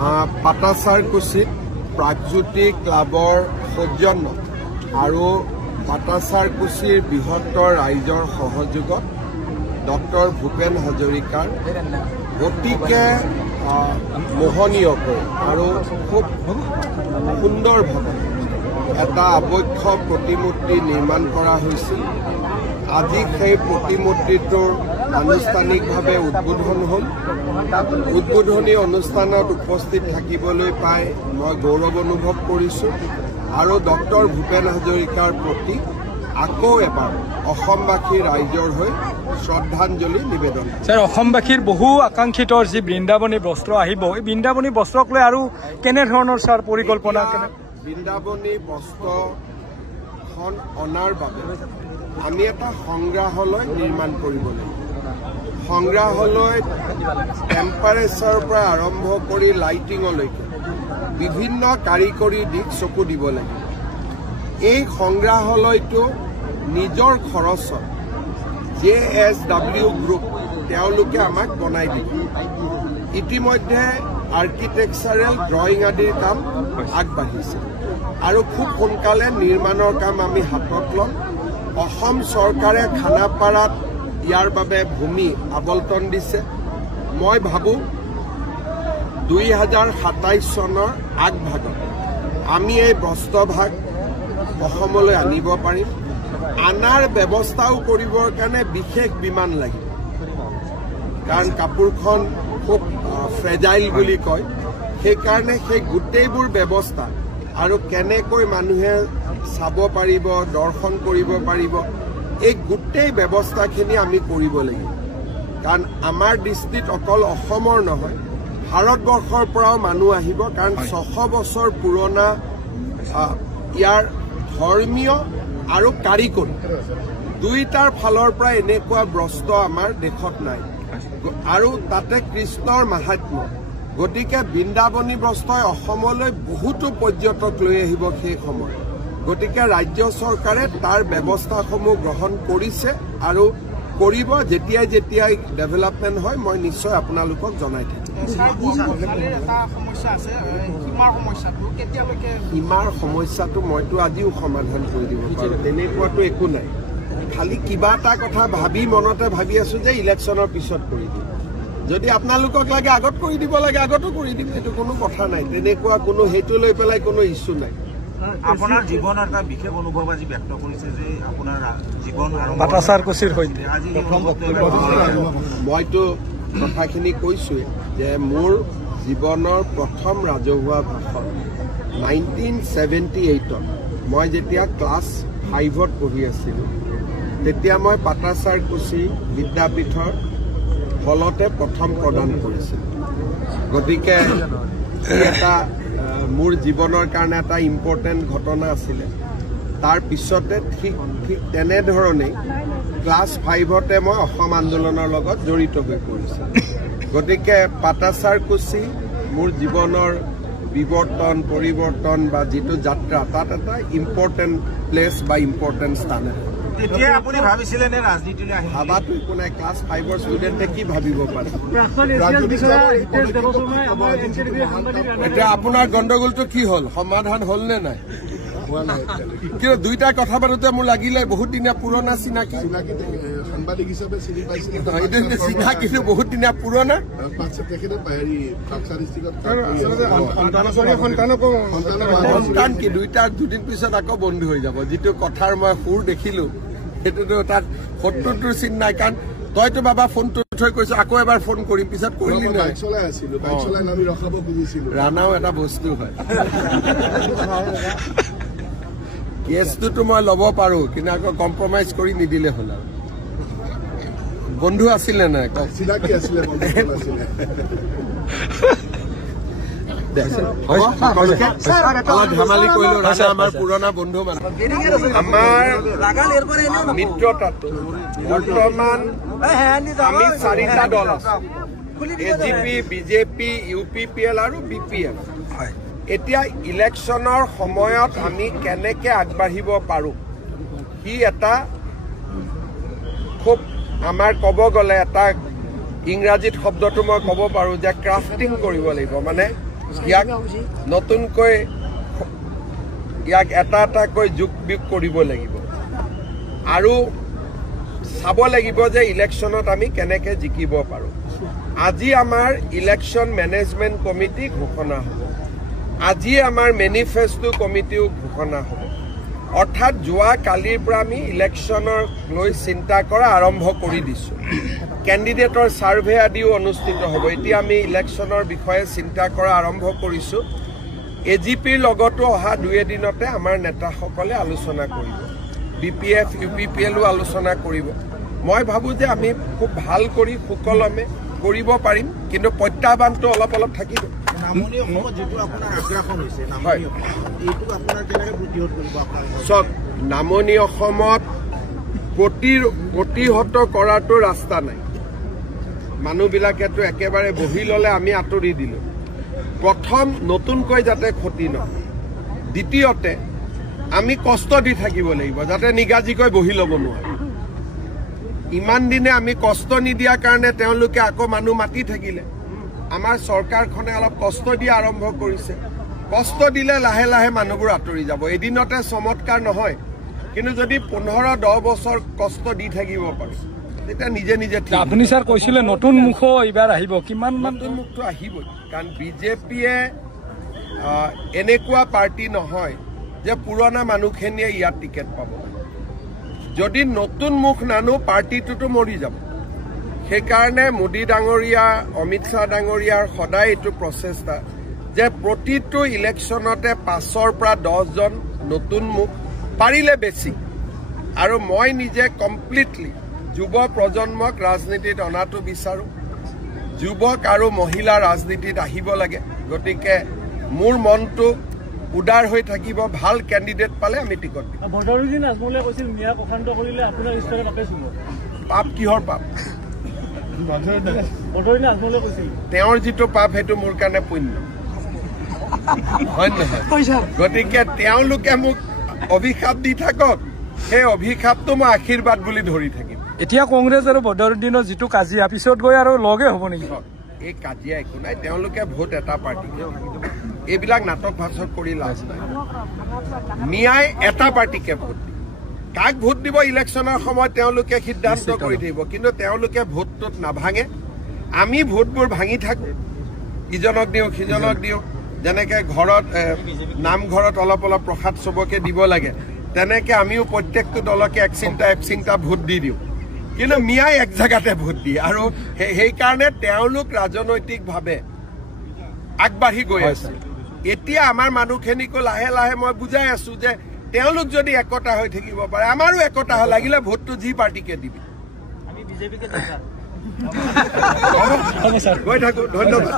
পাটাচাৰকুছিত প্ৰাগজ্যোতি ক্লাবৰ সৌজন্য আৰু পাটাচাৰকুছিৰ বৃহত্তৰ ৰাইজৰ সহযোগত ডক্টৰ ভূপেন হাজৰিকাৰ অতিকে মোহনীয়কৈ আৰু খুব সুন্দৰভাৱে এটা আবক্ষ প্ৰতিমূৰ্তি নিৰ্মাণ কৰা হৈছিল। আজি সেই প্ৰতিমূৰ্তিটোৰ আনুষ্ঠানিকভাৱে উদ্বোধন হ'ল। উদ্বোধনী অনুষ্ঠানত উপস্থিত থাকিবলৈ পাই মই গৌৰৱ অনুভৱ কৰিছোঁ আৰু ডক্টৰ ভূপেন হাজৰিকাৰ প্ৰতি আকৌ এবাৰ অসমবাসী ৰাইজৰ হৈ শ্ৰদ্ধাঞ্জলি নিবেদন। স্যাৰ, অসমবাসীৰ বহু আকাংক্ষিত যি বৃন্দাবনী বস্ত্ৰ আহিব, এই বৃন্দাবনী বস্ত্ৰক লৈ আৰু কেনেধৰণৰ স্যাৰ পৰিকল্পনা? বৃন্দাবনী বস্ত্ৰখন অনাৰ বাবে আমি এটা সংগ্ৰহালয় নিৰ্মাণ কৰিব লাগিব। সংগ্ৰহালয়ত টেম্পাৰেচাৰৰ পৰা আৰম্ভ কৰি লাইটিঙলৈকে বিভিন্ন কাৰিকৰী দিশ চকু দিব লাগিব। এই সংগ্ৰহালয়টো নিজৰ খৰচত JSW গ্ৰুপ তেওঁলোকে আমাক বনাই দিব। ইতিমধ্যে আৰ্কিটেকচাৰেল ড্ৰয়িং আদিৰ কাম আগবাঢ়িছে আৰু খুব সোনকালে নিৰ্মাণৰ কাম আমি হাতত ল'ম। অসম চৰকাৰে খানাপাৰাত ইয়াৰ বাবে ভূমি আবণ্টন দিছে। মই ভাবোঁ 2027 চনৰ আগভাগত আমি এই বস্ত্ৰভাগ অসমলৈ আনিব পাৰিম। আনাৰ ব্যৱস্থাও কৰিবৰ কাৰণে বিশেষ বিমান লাগিব, কাৰণ কাপোৰখন খুব ফ্ৰেজাইল বুলি কয়। সেইকাৰণে সেই গোটেইবোৰ ব্যৱস্থা আৰু কেনেকৈ মানুহে চাব পাৰিব, দৰ্শন কৰিব পাৰিব, এই গোটেই ব্যৱস্থাখিনি আমি কৰিব লাগিব। কাৰণ আমাৰ দৃষ্টিত অকল অসমৰ নহয়, ভাৰতবৰ্ষৰ পৰাও মানুহ আহিব। কাৰণ 600 বছৰ পুৰণা ইয়াৰ ধৰ্মীয় আৰু কাৰিকৰী দুইটাৰ ফালৰ পৰা এনেকুৱা বস্ত্ৰ আমাৰ দেশত নাই, আৰু তাতে কৃষ্ণৰ মাহাত্ম্য। গতিকে বৃন্দাবনী বস্ত্ৰই অসমলৈ বহুতো পৰ্যটক লৈ আহিব সেই সময়ত। গতিকে ৰাজ্য চৰকাৰে তাৰ ব্যৱস্থাসমূহ গ্ৰহণ কৰিছে আৰু কৰিব। যেতিয়াই যেতিয়াই ডেভেলপমেণ্ট হয় মই নিশ্চয় আপোনালোকক জনাই থাকিম। সীমাৰ সমস্যাটো মইতো আজিও সমাধান কৰি দিব পাৰোঁ, তেনেকুৱাতো একো নাই। খালি কিবা এটা কথা ভাবি মনতে ভাবি আছো যে ইলেকশ্যনৰ পিছত কৰি দিম। যদি আপোনালোকক লাগে আগত কৰি দিব লাগে আগতো কৰি দিম, সেইটো কোনো কথা নাই। তেনেকুৱা কোনো সেইটো লৈ পেলাই কোনো ইছ্যু নাই। আপোনাৰ জীৱনৰ এটা বিশেষ অনুভৱ আজি ব্যক্ত কৰিছে যে আপোনাৰ জীৱন আৰু পাটাচাৰকুছিৰ সৈতে মইতো কথাখিনি কৈছোৱে যে মোৰ জীৱনৰ প্ৰথম ৰাজহুৱা ভাষণ 1978ত মই যেতিয়া ক্লাছ 5ত পঢ়ি আছিলোঁ, তেতিয়া মই পাটাচাৰকুছি বিদ্যাপীঠৰ হলতে প্ৰথম প্ৰদান কৰিছিলোঁ। গতিকে এটা মোৰ জীৱনৰ কাৰণে এটা ইম্পৰ্টেণ্ট ঘটনা আছিলে। তাৰ পিছতে ঠিক তেনেধৰণেই ক্লাছ 5তে মই অসম আন্দোলনৰ লগত জড়িত হৈ পৰিছিলোঁ। গতিকে পাটাচাৰকুছি মোৰ জীৱনৰ পৰিৱৰ্তন বা যিটো যাত্ৰা, তাত এটা ইম্পৰ্টেণ্ট প্লেচ বা ইম্পৰ্টেণ্ট স্থান। তেতিয়া আপুনি ভাবিছিলে নে ৰাজনীতিলৈ আহিব? ভাবাটো একো নাই, ক্লাছ 5ৰ ষ্টুডেণ্টে কি ভাবিব পাৰে। এতিয়া আপোনাৰ গণ্ডগোলটো কি হ'ল, সমাধান হ'ল নে নাই? কিন্তু দুইটা কথা পাতোতে মোৰ লাগিলে বহুত দিনীয়া পুৰণা চিনাকি। সাংবাদিক হিচাপে চিনি পাইছিল, চিনাকিটো বহুত দিনীয়া পুৰণা। সন্তান কি দুইটা দুদিন পিছত আকৌ বন্ধু হৈ যাব। যিটো কথাৰ মই সুৰ দেখিলো সেইটোতো তাত 70টোৰ চিন নাই। কাৰণ তইতো বাবা ফোনটো থৈ কৈছো আকৌ এবাৰ ফোন কৰিম, পিছত কৰিলি নাই। ৰাণাও এটা বস্তু হয়। কেছটোতো মই ল'ব পাৰো, কিন্তু আকৌ কম্প্ৰমাইজ কৰি নিদিলে হ'ল। আৰু বন্ধু আছিলে নাই চিনাকি আছিলে ধেমালি কৰিলো। ৰাজা আমাৰ পুৰণা বন্ধু মানে। আমাৰ মিত্ৰতাটো বৰ্তমান আমি 4টা দল আছো, AGP, BJP, UPPL আৰু BPL। এতিয়া ইলেকশ্যনৰ সময়ত আমি কেনেকে আগবাঢ়িব পাৰো, সি এটা খুব আমাৰ ক'ব গ'লে এটা ইংৰাজীত শব্দটো মই ক'ব পাৰো যে ক্ৰাফটিং কৰিব লাগিব। মানে ইয়াক নতুনকৈ ইয়াক এটা এটাকৈ যোগ বিয়োগ কৰিব লাগিব আৰু চাব লাগিব যে ইলেকশ্যনত আমি কেনেকৈ জিকিব পাৰোঁ। আজি আমাৰ ইলেকশ্যন মেনেজমেণ্ট কমিটি ঘোষণা হ'ব, আজি আমাৰ মেনিফেষ্টো কমিটিও ঘোষণা হ'ব। অৰ্থাৎ যোৱা কালিৰ পৰা আমি ইলেকশ্যনৰ লৈ চিন্তা কৰা আৰম্ভ কৰি দিছোঁ। কেণ্ডিডেটৰ ছাৰ্ভে আদিও অনুষ্ঠিত হ'ব। এতিয়া আমি ইলেকশ্যনৰ বিষয়ে চিন্তা কৰা আৰম্ভ কৰিছোঁ। এজিপিৰ লগতো অহা 2 দিনতে আমাৰ নেতাসকলে আলোচনা কৰিব, BPF UPPLও আলোচনা কৰিব। মই ভাবোঁ যে আমি খুব ভাল কৰি সুকলমে কৰিব পাৰিম, কিন্তু প্ৰত্যাহ্বানটো অলপ অলপ থাকিব। নামনি অসমত যেটো আপোনাৰ আগ্ৰাসন হৈছে নামনি অসমত এইটো আপোনাৰ কেনেকৈ প্ৰতিহত কৰিব আপোনাৰ? চব নামনি অসমত প্ৰতিহত কৰাটো ৰাস্তা নাই। মানুহবিলাকেতো একেবাৰে বহি ল'লে, আমি আঁতৰি দিলোঁ। প্ৰথম নতুনকৈ যাতে ক্ষতি নহয়, দ্বিতীয়তে আমি কষ্ট দি থাকিব লাগিব যাতে নিগাজিকৈ বহি ল'ব নোৱাৰে। ইমান দিনে আমি কষ্ট নিদিয়াৰ কাৰণে তেওঁলোকে আকৌ মানুহ মাতি থাকিলে। আমাৰ চৰকাৰখনে অলপ কষ্ট দিয়া আৰম্ভ কৰিছে। কষ্ট দিলে লাহে লাহে মানুহবোৰ আঁতৰি যাব। এদিনতে চমৎকাৰ নহয়, কিন্তু যদি 15-10 বছৰ কষ্ট দি থাকিব পাৰোঁ তেতিয়া নিজে নিজে ঠিক। আপুনি ছাৰ কৈছিলে নতুন মুখ এইবাৰ আহিব, কিমান নতুন মুখটো আহিবই, কাৰণ বিজেপিয়ে এনেকুৱা পাৰ্টি নহয় যে পুৰণা মানুহখিনিয়ে ইয়াত টিকেট পাব। যদি নতুন মুখ নানো পাৰ্টিটোতো মৰি যাব। সেইকাৰণে মোদী ডাঙৰীয়া, অমিত শ্বাহ ডাঙৰীয়াৰ সদায় এইটো প্ৰচেষ্টা যে প্ৰতিটো ইলেকশ্যনতে 5ৰ পৰা 10জন নতুন মুখ, পাৰিলে বেছি। আৰু মই নিজে কমপ্লিটলি যুৱ প্ৰজন্মক ৰাজনীতিত অনাটো বিচাৰোঁ। যুৱক আৰু মহিলা ৰাজনীতিত আহিব লাগে। গতিকে মোৰ মনটো উদাৰ হৈ থাকিব। ভাল কেণ্ডিডেট পালে আমি টিকট দিম। বদৰুদ্দিন আজমলে কৈছিল মিয়াক অশান্ত কৰিলে আপোনাৰ ইষ্টৰে তাকে চুব। পাপ কিহৰ পাপ? বদৰুদ্দিন আজমলে কৈছিল তেওঁৰ যিটো পাপ সেইটো মোৰ কাৰণে পুণ্য, হয় নহয়? গতিকে তেওঁলোকে মোক অভিশাপ দি থাকক, সেই অভিশাপটো মই আশীৰ্বাদ বুলি ধৰি থাকিম। এতিয়া কংগ্ৰেছ আৰু বদৰুদ্দিনৰ যিটো কাজিয়া, পিছত গৈ আৰু লগে হ'ব নেকি? এই কাজিয়া একো নাই, তেওঁলোকে ভোট এটা পাৰ্টিকে, এইবিলাক নাটক ভাচক কৰি লাভ নাই। মিয়াই এটা পাৰ্টিকে ভোট দিব, কাক ভোট দিব ইলেকশ্যনৰ সময়ত তেওঁলোকে সিদ্ধান্ত কৰি থাকিব, কিন্তু তেওঁলোকে ভোটটোত নাভাঙে। আমি ভোটবোৰ ভাঙি থাকোঁ, ইজনক দিওঁ সিজনক দিওঁ। যেনেকে ঘৰত নামঘৰত অলপ অলপ প্ৰসাদ চবকে দিব লাগে, তেনেকে আমিও প্ৰত্যেকটো দলকে এক চিন্তা ভোট দি দিওঁ। কিন্তু মিয়াই এক জেগাতে ভোট দিয়ে, আৰু সেইকাৰণে তেওঁলোক ৰাজনৈতিকভাৱে আগবাঢ়ি গৈ আছে। এতিয়া আমাৰ মানুহখিনিকো লাহে লাহে মই বুজাই আছো যে তেওঁলোক যদি একতা হৈ থাকিব পাৰে, আমাৰো একতা হয়, লাগিলে ভোটটো যি পাৰ্টিকে দিবি। গৈ থাকো, ধন্যবাদ।